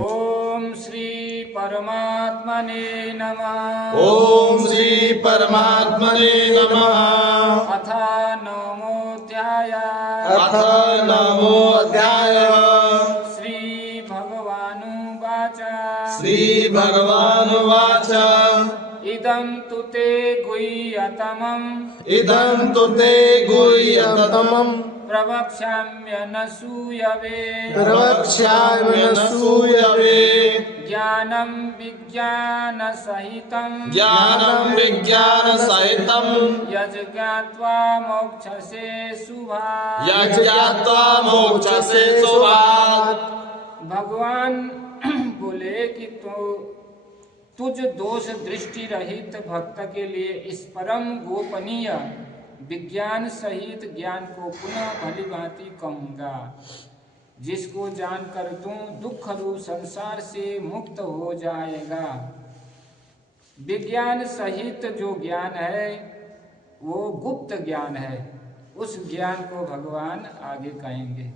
ओम श्री परमात्मने नमः। ओम श्री परमात्मने नमः। अथ नमोऽध्याय। अथ नमोऽध्याय। श्री भगवानुवाच। श्री भगवानुवाच। इदं तु ते गुह्यतमम्। इदं तु ते गुह्यतमम्। प्रवक्ष्याम्यनसूयवे। प्रवक्ष्याम्यनसूयवे। ज्ञानं विज्ञानसहितं। ज्ञानं विज्ञानसहितं। यज्ञात्वा मोक्षसे शुभात्। यज्ञात्वा मोक्षसे शुभात्। भगवान बोले कि तुझ दोष दृष्टि रहित भक्त के लिए इस परम गोपनीय विज्ञान सहित ज्ञान को पुनः भली भांति कहूँगा, जिसको जानकर तू दुख रूप संसार से मुक्त हो जाएगा। विज्ञान सहित जो ज्ञान है वो गुप्त ज्ञान है। उस ज्ञान को भगवान आगे कहेंगे।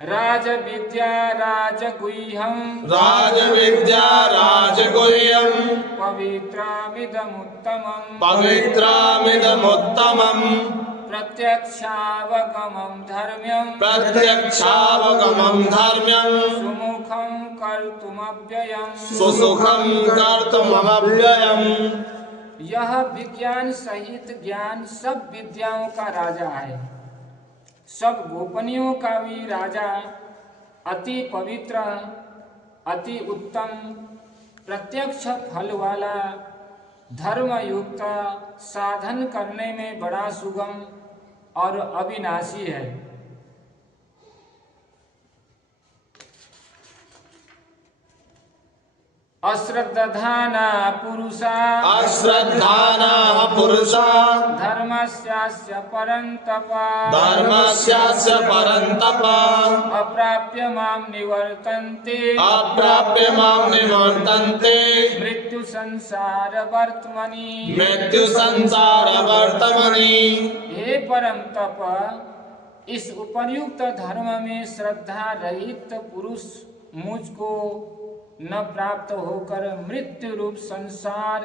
राज विद्या राजगुह्यं। राज विद्या राजगुह्यं। पवित्रमिदमुत्तमं। पवित्रमिदमुत्तमं। प्रत्यक्षावगमं धर्म्यं। प्रत्यक्षावगमं धर्म्यं। सुमुखं कर्तुमव्ययम्। सुसुखं कर्तुमव्ययम्। यह विज्ञान सहित ज्ञान सब विद्याओं का राजा है, सब गोपनीयों का भी राजा, अति पवित्र, अति उत्तम, प्रत्यक्ष फल वाला, धर्म युक्त, साधन करने में बड़ा सुगम और अविनाशी है। अश्रद्धाना पुरुषा। अश्रद्धाना पुरुषा। धर्मस्यास्य परन्तप। धर्मस्यास्य परन्तप। अप्राप्य मां निवर्तन्ते। अप्राप्य मां निवर्तन्ते। मृत्यु संसार वर्त्मनि। मृत्यु संसार वर्तमनि। हे परम तप, इस उपर्युक्त धर्म में श्रद्धा रहित पुरुष मुझको न प्राप्त होकर मृत्यु रूप संसार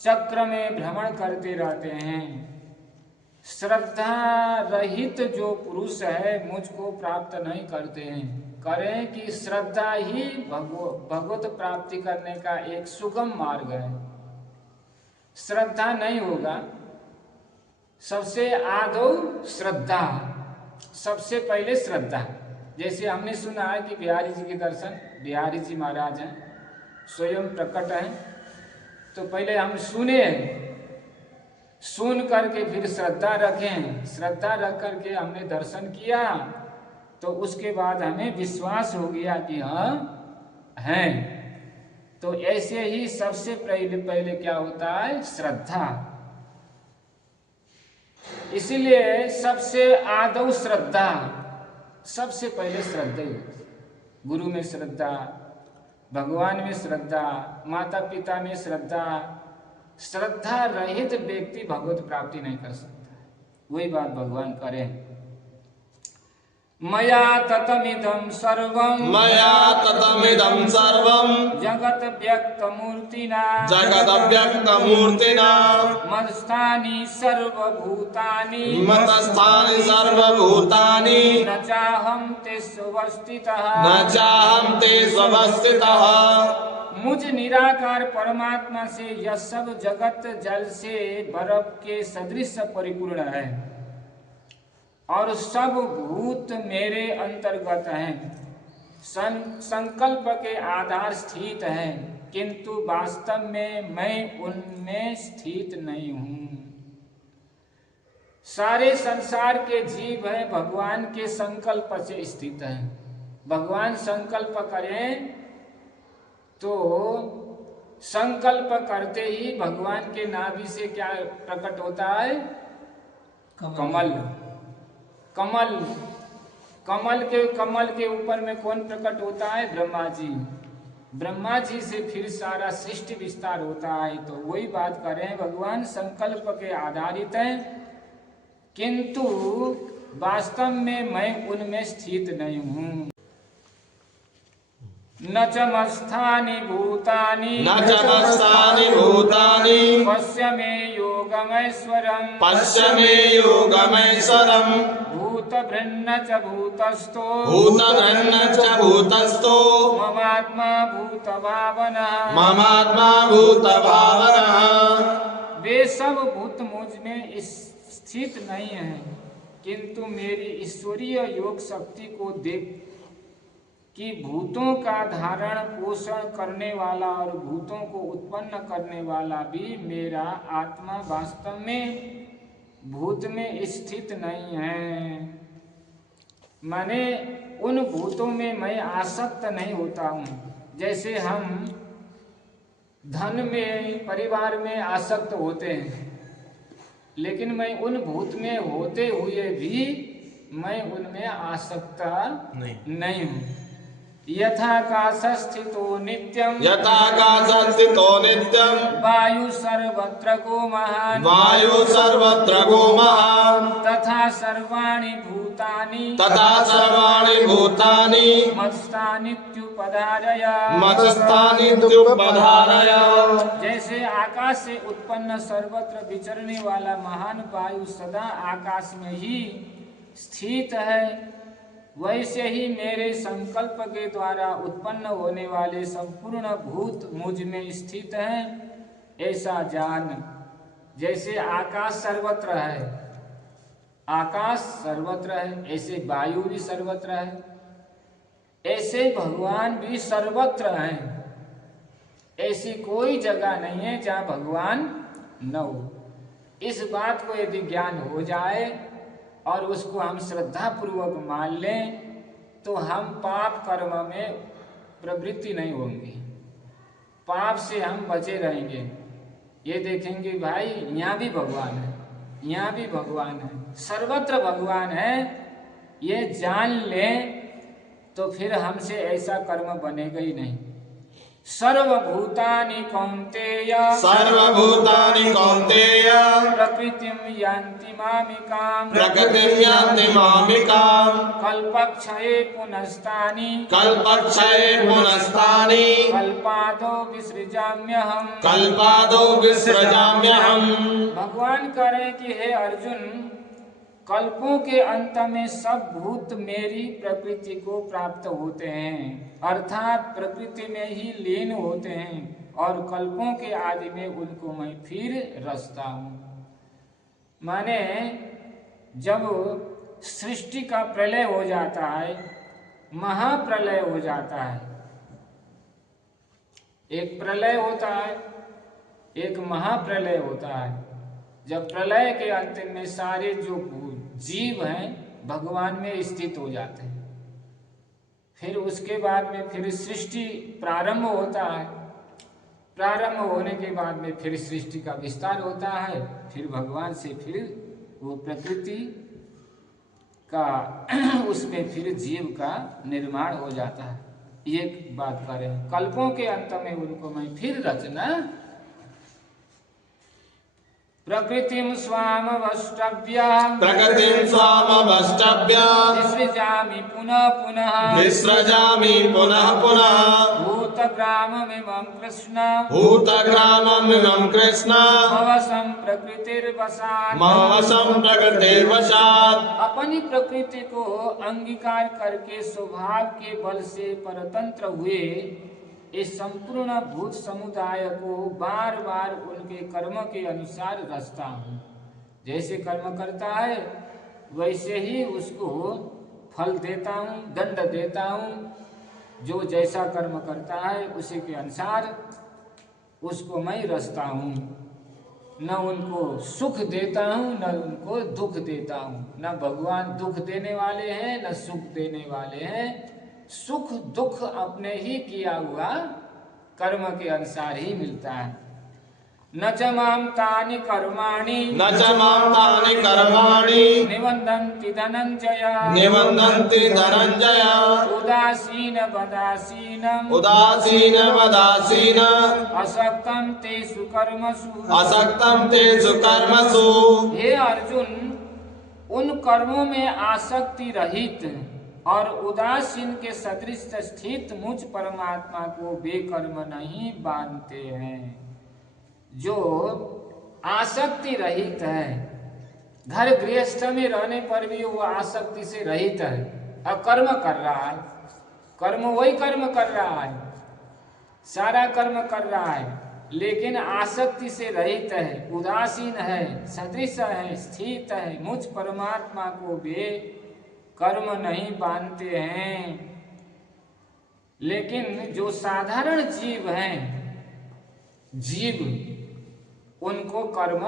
चक्र में भ्रमण करते रहते हैं। श्रद्धा रहित जो पुरुष है मुझको प्राप्त नहीं करते हैं। करें कि श्रद्धा ही भगवत प्राप्ति करने का एक सुगम मार्ग है। श्रद्धा नहीं होगा, सबसे आदौ श्रद्धा, सबसे पहले श्रद्धा। जैसे हमने सुना है कि बिहारी जी के दर्शन, बिहारी जी महाराज हैं, स्वयं प्रकट हैं, तो पहले हम सुने, सुन करके फिर श्रद्धा रखें, श्रद्धा रख करके हमने दर्शन किया, तो उसके बाद हमें विश्वास हो गया कि हाँ हैं। तो ऐसे ही सबसे पहले क्या होता है? श्रद्धा। इसलिए सबसे आदौ श्रद्धा, सबसे पहले श्रद्धा ही। गुरु में श्रद्धा, भगवान में श्रद्धा, माता पिता में श्रद्धा। श्रद्धा रहित व्यक्ति भगवत प्राप्ति नहीं कर सकता। वही बात भगवान करें। मया ततमिदं सर्वं। मया ततमिदं सर्वं। जगत व्यक्त मूर्तिना। जगत व्यक्त मूर्तिना। मत्स्थानि सर्वभूतानि। मतस्थानि सर्वभूतानि। न चाहं तेष्वस्थितः। न चाहं तेष्वस्थितः। मुझ निराकार परमात्मा से यह सब जगत जल से बर्फ के सदृश परिपूर्ण है और सब भूत मेरे अंतर्गत हैं। संकल्प के आधार स्थित हैं, किंतु वास्तव में मैं उनमें स्थित नहीं हूँ। सारे संसार के जीव हैं भगवान के संकल्प से स्थित हैं। भगवान संकल्प करें तो संकल्प करते ही भगवान के नाभि से क्या प्रकट होता है? कमल। कमल, कमल के ऊपर में कौन प्रकट होता है? ब्रह्मा जी। ब्रह्मा जी से फिर सारा सृष्टि विस्तार होता है। तो वही बात करें, भगवान संकल्प के आधारित हैं, किंतु वास्तव में मैं उनमें स्थित नहीं हूँ। न च मत्स्थानि भूतानि न च मत्स्थानि भूतानि पश्य मे योगमैश्वरम् पश्य मे योगमैश्वरम् भूतभृन्न च भूतस्थो भूतभृन्न च भूतस्थो ममात्मा भूतभावनः ममात्मा भूतभावनः। वे सब भूत मुझ में स्थित नहीं है, किंतु मेरी ईश्वरीय योग शक्ति को देख कि भूतों का धारण पोषण करने वाला और भूतों को उत्पन्न करने वाला भी मेरा आत्मा वास्तव में भूत में स्थित नहीं है। माने उन भूतों में मैं आसक्त नहीं होता हूँ। जैसे हम धन में परिवार में आसक्त होते हैं, लेकिन मैं उन भूत में होते हुए भी मैं उनमें आसक्त नहीं हूँ। यथाकाशस्थितो नित्यं यथाकाशस्थितो नित्यं वायु सर्वत्र गो महान् वायु सर्वत्र गो महान् तथा सर्वाणि भूतानि मत्स्थानीत्युपधारय मत्स्थानीत्युपधारय। जैसे आकाश से उत्पन्न सर्वत्र विचरने वाला महान वायु सदा आकाश में ही स्थित है, वैसे ही मेरे संकल्प के द्वारा उत्पन्न होने वाले संपूर्ण भूत मुझ में स्थित हैं। ऐसा जान। जैसे आकाश सर्वत्र है, आकाश सर्वत्र है, ऐसे वायु भी सर्वत्र है, ऐसे भगवान भी सर्वत्र हैं। ऐसी कोई जगह नहीं है जहाँ भगवान न हो। इस बात को यदि ज्ञान हो जाए और उसको हम श्रद्धा पूर्वक मान लें तो हम पाप कर्म में प्रवृत्ति नहीं होंगे, पाप से हम बचे रहेंगे। ये देखेंगे भाई यहाँ भी भगवान है, यहाँ भी भगवान है, सर्वत्र भगवान है, ये जान लें तो फिर हमसे ऐसा कर्म बनेगा ही नहीं। सर्वभूतानि कौन्तेय प्रकृतिं यान्ति मामिकाम् कल्पक्षये पुनस्तानि कल्पादो विसृजाम्यहम्। भगवान करें कि हे अर्जुन, कल्पों के अंत में सब भूत मेरी प्रकृति को प्राप्त होते हैं, अर्थात प्रकृति में ही लीन होते हैं, और कल्पों के आदि में उनको मैं फिर रचता हूँ। माने जब सृष्टि का प्रलय हो जाता है, महाप्रलय हो जाता है, एक प्रलय होता है, एक महाप्रलय होता है। जब प्रलय के अंतिम में सारे जो जीव हैं भगवान में स्थित हो जाते हैं, फिर उसके बाद में फिर सृष्टि प्रारंभ होता है, प्रारंभ होने के बाद में फिर सृष्टि का विस्तार होता है, फिर भगवान से फिर वो प्रकृति का उसमें फिर जीव का निर्माण हो जाता है। ये बात करें, कल्पों के अंत में उनको मैं फिर रचना प्रकृतिं स्वामवष्टभ्य विसृजामि पुनः पुनः भूतग्राममिमं कृष्ण भवसं प्रकृतिर्वशात्। अपनी प्रकृति को अंगीकार करके स्वभाव के बल से परतंत्र हुए इस संपूर्ण भूत समुदाय को बार बार उनके कर्म के अनुसार रचता हूँ। जैसे कर्म करता है वैसे ही उसको फल देता हूँ, दंड देता हूँ। जो जैसा कर्म करता है उसी के अनुसार उसको मैं रचता हूँ। न उनको सुख देता हूँ न उनको दुख देता हूँ। न भगवान दुख देने वाले हैं न सुख देने वाले हैं। सुख दुख अपने ही किया हुआ कर्म के अनुसार ही मिलता है। न च मां तानि कर्माणि निबध्नन्ति धनंजय उदासीन वदासीन असक्तं तेषु कर्मसु। हे अर्जुन, उन कर्मों में आसक्ति रहित और उदासीन के सदृश स्थित मुझ परमात्मा को बेकर्म नहीं मानते हैं। जो आसक्ति रहित है, घर गृहस्थ में रहने पर भी वो आसक्ति से रहित है, अकर्म कर रहा है, कर्म वही कर्म कर रहा है, सारा कर्म कर रहा है, लेकिन आसक्ति से रहित है, उदासीन है, सदृश है, स्थित है, मुझ परमात्मा को वे कर्म नहीं बांधते हैं। लेकिन जो साधारण जीव हैं, जीव उनको कर्म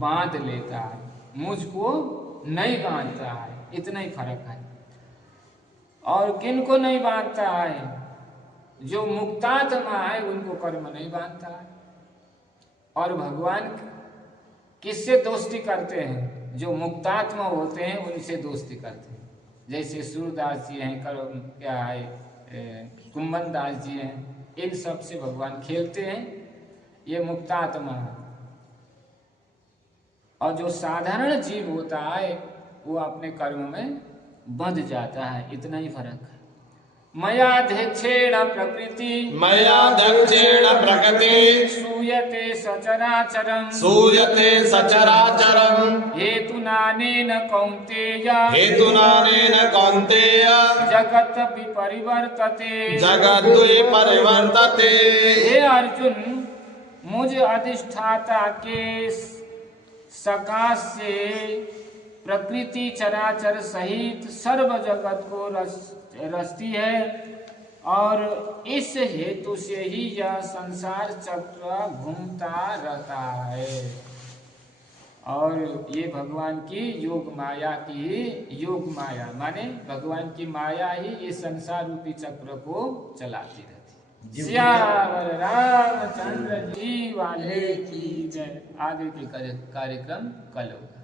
बांध लेता है, मुझको नहीं बांधता है, इतना ही फर्क है। और किनको नहीं बांधता है? जो मुक्तात्मा है उनको कर्म नहीं बांधता है। और भगवान किससे दोस्ती करते हैं? जो मुक्तात्मा होते हैं उनसे दोस्ती करते हैं। जैसे सूरदास जी हैं, क्या है, कुंभन दास जी हैं, इन सब से भगवान खेलते हैं, ये मुक्तात्मा है। और जो साधारण जीव होता है वो अपने कर्म में बंध जाता है, इतना ही फर्क है। मयाध्यक्षेण प्रकृति, मयाध्यक्षेण प्रकृति सूयते सचराचरम्, सूयते सचराचरम् हेतुनानेन कौन्तेय, हेतुनानेन कौन्तेय जगत् विपरिवर्तते, जगद्वि परिवर्तते। हे अर्जुन, मुझ अधिष्ठाता के सकाश से प्रकृति चराचर सहित सर्व जगत को रचती है, और इस हेतु से ही यह संसार चक्र घूमता रहता है। और ये भगवान की योग माया माने भगवान की माया ही ये संसार रूपी चक्र को चलाती रहती है। सियावर रामचंद्र जी वाले की जय। आगे के कार्यक्रम कल होगा।